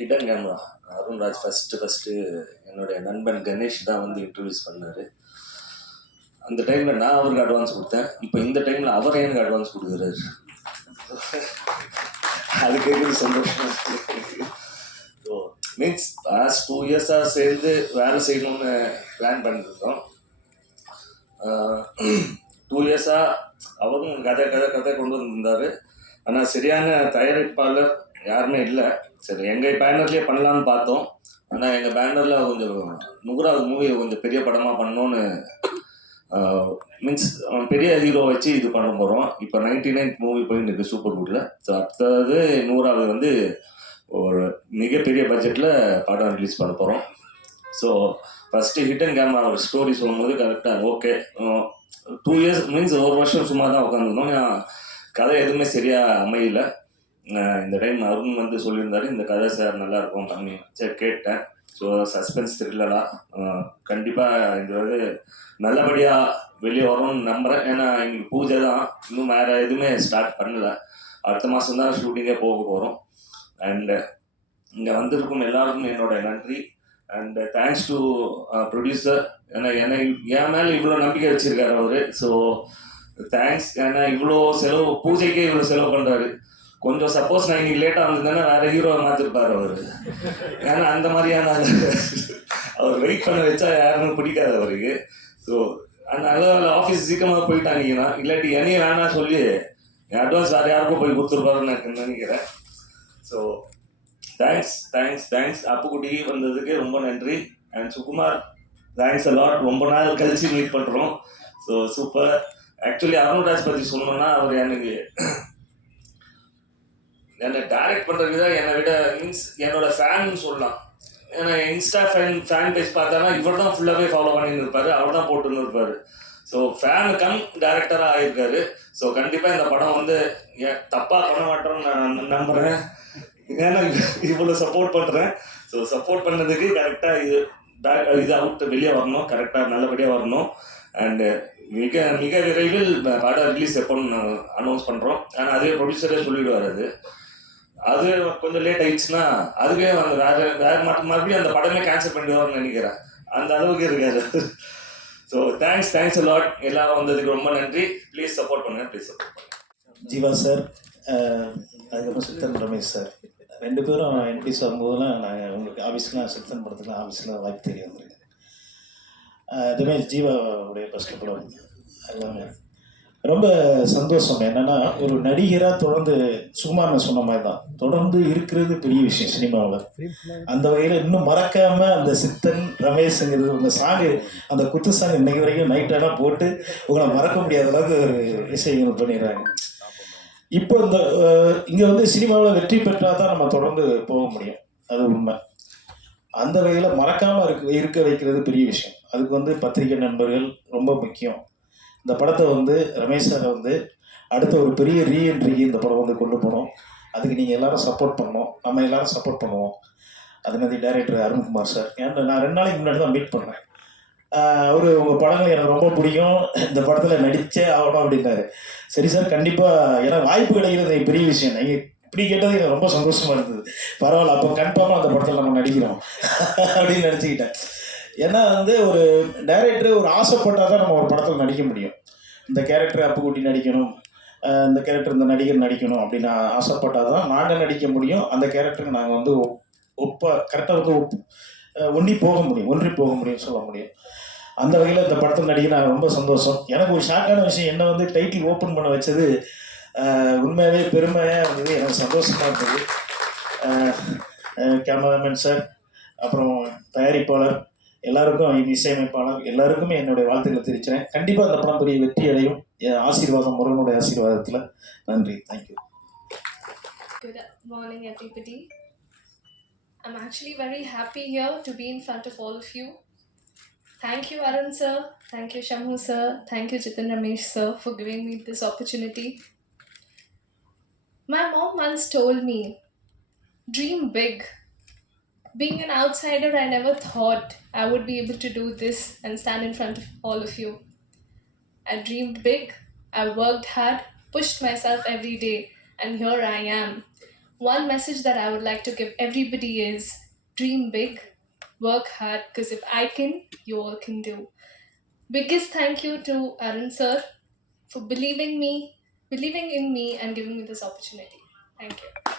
Hidden camera Arunraj first என்னுடைய நண்பன் கணேஷ் தான் வந்து இன்ட்ரடியூஸ் பண்ணார். அந்த டைமில் நான் அவருக்கு அட்வான்ஸ் கொடுத்தேன். இப்போ இந்த டைமில் அவர் எனக்கு அட்வான்ஸ் கொடுக்குறாரு. அது கேட்குறது சந்தோஷம். ஸோ மீன்ஸ் லாஸ்ட் 2 இயர்ஸாக சேர்ந்து வேலை செய்யணும்னு பிளான் பண்ணியிருந்தோம். 2 இயர்ஸாக அவரும் கதை கொண்டு வந்திருந்தார். ஆனால் சரியான தயாரிப்பாளர் யாருமே இல்லை. சரி, எங்கள் பேனர்லேயே பண்ணலான்னு பார்த்தோம். ஆனால் எங்கள் பேனரில் கொஞ்சம் 100வது மூவியை கொஞ்சம் பெரிய படமாக பண்ணோன்னு மீன்ஸ் பெரிய ஹீரோ வச்சு இது பண்ண போகிறோம். இப்போ 99th மூவி போயிட்டு இருக்கு சூப்பர் குட்டில். ஸோ அடுத்தது 100வது வந்து ஒரு மிகப்பெரிய பட்ஜெட்டில் படம் ரிலீஸ் பண்ண போகிறோம். ஸோ ஃபஸ்ட்டு ஹிடன் கேமரா ஒரு ஸ்டோரி சொல்லும்போது கரெக்டாக ஓகே. 2 இயர்ஸ் மீன்ஸ் ஒரு வருஷம் சும்மா தான் உட்காந்துருந்தோம். கதை எதுவுமே சரியாக அமையல. இந்த டைம் அருண் வந்து சொல்லியிருந்தாரு, இந்த கதை சார் நல்லாயிருக்கும் பண்ணி. சரி கேட்டேன். ஸோ சஸ்பென்ஸ் த்ரில்லராக கண்டிப்பாக இது வந்து நல்லபடியாக வெளியே வரும்னு நம்புகிறேன். ஏன்னா எங்களுக்கு பூஜை தான், இன்னும் வேறு எதுவுமே ஸ்டார்ட் பண்ணலை. அடுத்த மாதம் தான் ஷூட்டிங்கே போக போகிறோம். அண்டு இங்கே வந்திருக்கும் எல்லாருக்கும் என்னோட நன்றி. And thanks to producer. ஏன்னா என் மேலே இவ்வளோ நம்பிக்கை வச்சுருக்காரு அவர். So thanks. ஏன்னா இவ்வளோ செலவு, பூஜைக்கே இவ்வளோ செலவு பண்ணுறாரு. கொஞ்சம் சப்போஸ் நான் இன்னைக்கு லேட்டாக வந்திருந்தேன்னா வேறு ஹீரோவை மாற்றிருப்பார் அவர். ஏன்னா அந்த மாதிரியான அவர் வெயிட் பண்ண வச்சா யாருன்னு பிடிக்காது அவருக்கு. ஸோ அதனால ஆஃபீஸ் சீக்கிரமாக போயிட்டாங்கன்னா, இல்லாட்டி என்னையே வேணாம் சொல்லி என் அட்வான்ஸ் வேறு யாருக்கும் போய் கொடுத்துருப்பாருன்னு நான் நினைக்கிறேன். So thanks. அப்புக்குட்டி வந்ததுக்கு ரொம்ப நன்றி. And Sukumar thanks a lot. ரொம்ப நாள் கழிச்சு மீட் பண்ணுறோம். So super. ஆக்சுவலி அருண்ராஜ் பற்றி சொல்லணும்னா அவர் எனக்கு என்னை டைரக்ட் பண்ணுறது தான் என்னை விட மீன்ஸ் என்னோட ஃபேன்னு சொல்லலாம். ஏன்னா இன்ஸ்டா ஃபேன் பேஜ் பார்த்தானா இவர் தான் ஃபுல்லாகவே ஃபாலோ பண்ணின்னு இருப்பார், அவர் தான் போட்டுன்னு இருப்பார். ஸோ ஃபேனு டைரக்டராக ஆகியிருக்காரு. ஸோ கண்டிப்பாக இந்த படம் வந்து தப்பாக பண்ண மாட்டோம்னு நான் நம்புகிறேன். ஏன்னா இவ்வளோ சப்போர்ட் பண்ணுறேன். ஸோ சப்போர்ட் பண்ணதுக்கு கரெக்டாக இது அவுட் வெளியே வரணும், கரெக்டாக நல்லபடியாக வரணும். அண்டு மிக விரைவில் படம் ரிலீஸ் எப்போன்னு அனௌன்ஸ் பண்ணுறோம். ஆனால் அதே ப்ரொடியூசரே சொல்லிவிடுவார். அது கொஞ்சம் லேட் ஆயிடுச்சுன்னா அதுவே அந்த வேறு மறுபடியும் அந்த படமே கேன்சல் பண்ணிடுவார்னு நினைக்கிறேன். அந்த அளவுக்கு இருக்காது. So thanks a lot. எல்லாரும் வந்ததுக்கு ரொம்ப நன்றி. ப்ளீஸ் சப்போர்ட் பண்ணுங்கள். ஜீவா சார், அதுக்கப்புறம் சித்தன் ரமேஷ் சார் 2 பேரும் என்ட்ரிஸ் வரும்போதெல்லாம் நான் உங்களுக்கு ஆஃபீஸ்லாம் சித்தன் படத்துக்குலாம் ஆஃபீஸில் வாய்ப்பு தெரிய வந்திருக்கேன். ரமேஷ் ஜீவாவுடைய ஃபஸ்ட்டு படம் எல்லாமே ரொம்ப சந்தோஷம். என்னென்னா ஒரு நடிகராக தொடர்ந்து சுகுமாரன் சொன்ன மாதிரி தான் தொடர்ந்து இருக்கிறது பெரிய விஷயம் சினிமாவில். அந்த வகையில் இன்னும் மறக்காமல் அந்த சித்தன் ரமேஷுங்கிறது அந்த சாங்கு, அந்த குத்து சாங் இன்னைக்கு வரைக்கும் நைட்டெல்லாம் போட்டு உங்களை மறக்க முடியாத அளவுக்கு ஒரு விஷயங்கள் பண்ணிடுறாங்க. இப்போ இங்கே வந்து சினிமாவில் வெற்றி பெற்றால் தான் நம்ம தொடர்ந்து போக முடியும், அது உண்மை. அந்த வகையில் மறக்காமல் இருக்க வைக்கிறது பெரிய விஷயம். அதுக்கு வந்து பத்திரிகை நண்பர்கள் ரொம்ப முக்கியம். இந்த படத்தை வந்து ரமேஷ் சாரை வந்து அடுத்த ஒரு பெரிய ரீஎன்ட்ரிக்கு இந்த படம் வந்து கொண்டு போகணும். அதுக்கு நீங்கள் எல்லோரும் சப்போர்ட் பண்ணணும், நம்ம எல்லோரும் சப்போர்ட் பண்ணுவோம். அதனது டைரக்டர் அருண்குமார் சார். ஏன்னா நான் 2 நாளைக்கு முன்னாடி தான் மீட் பண்ணேன். அவர் உங்கள் படங்கள் எனக்கு ரொம்ப பிடிக்கும், இந்த படத்தில் நடித்தே ஆகணும் அப்படின்னாரு. சரி சார், கண்டிப்பாக எனக்கு வாய்ப்பு கிடைக்கிறது பெரிய விஷயம். நீங்கள் இப்படி கேட்டது எனக்கு ரொம்ப சந்தோஷமாக இருந்தது. பரவாயில்ல, அப்போ கன்ஃபார்மாக அந்த படத்தில் நம்ம நடிக்கிறோம் அப்படின்னு நினச்சிக்கிட்டேன். ஏன்னா வந்து ஒரு டைரக்டர் ஒரு ஆசைப்பட்டால் தான் நம்ம ஒரு படத்தில் நடிக்க முடியும். இந்த கேரக்டர் அப்புக்குட்டி நடிக்கணும், இந்த கேரக்டர் இந்த நடிகர் நடிக்கணும் அப்படின்னு ஆசைப்பட்டால் தான் நாங்கள் நடிக்க முடியும். அந்த கேரக்டருக்கு நாங்கள் வந்து கரெக்டாக வந்து ஒன்றி போக முடியும் சொல்ல முடியும். அந்த வகையில் இந்த படத்தில் நடிக்க நான் ரொம்ப சந்தோஷம். எனக்கு ஒரு ஷாக்கான விஷயம் என்ன வந்து டைட்டில் ஓப்பன் பண்ண வச்சது உண்மையாகவே பெருமையாக இருந்தது, எனக்கு சந்தோஷமாக இருந்தது. கேமராமேன் சார், அப்புறம் தயாரிப்பாளர் எல்லாருக்கும், இசையமைப்பாளர் எல்லாருக்குமே என்னுடைய வாழ்த்துக்களை தெரிவிக்கிறேன். கண்டிப்பாக அந்த படம் பெரிய வெற்றி அடையும். என் ஆசீர்வாதம், முருகனுடைய ஆசீர்வாதத்தில். நன்றி. Thank you. Good morning, everybody. I'm actually very happy here to be in front of all of you. Thank you, Arun sir. Thank you, Shamu sir. Thank you, Jitin Ramesh sir, for giving me this opportunity. My mom once told me, dream big. Being an outsider, I never thought I would be able to do this and stand in front of all of you. I dreamed big, I worked hard, pushed myself every day, and here I am. one message that I would like to give everybody is dream big, work hard, because if I can, you all can do. Biggest thank you to Arun sir for believing in me and giving me this opportunity. Thank you.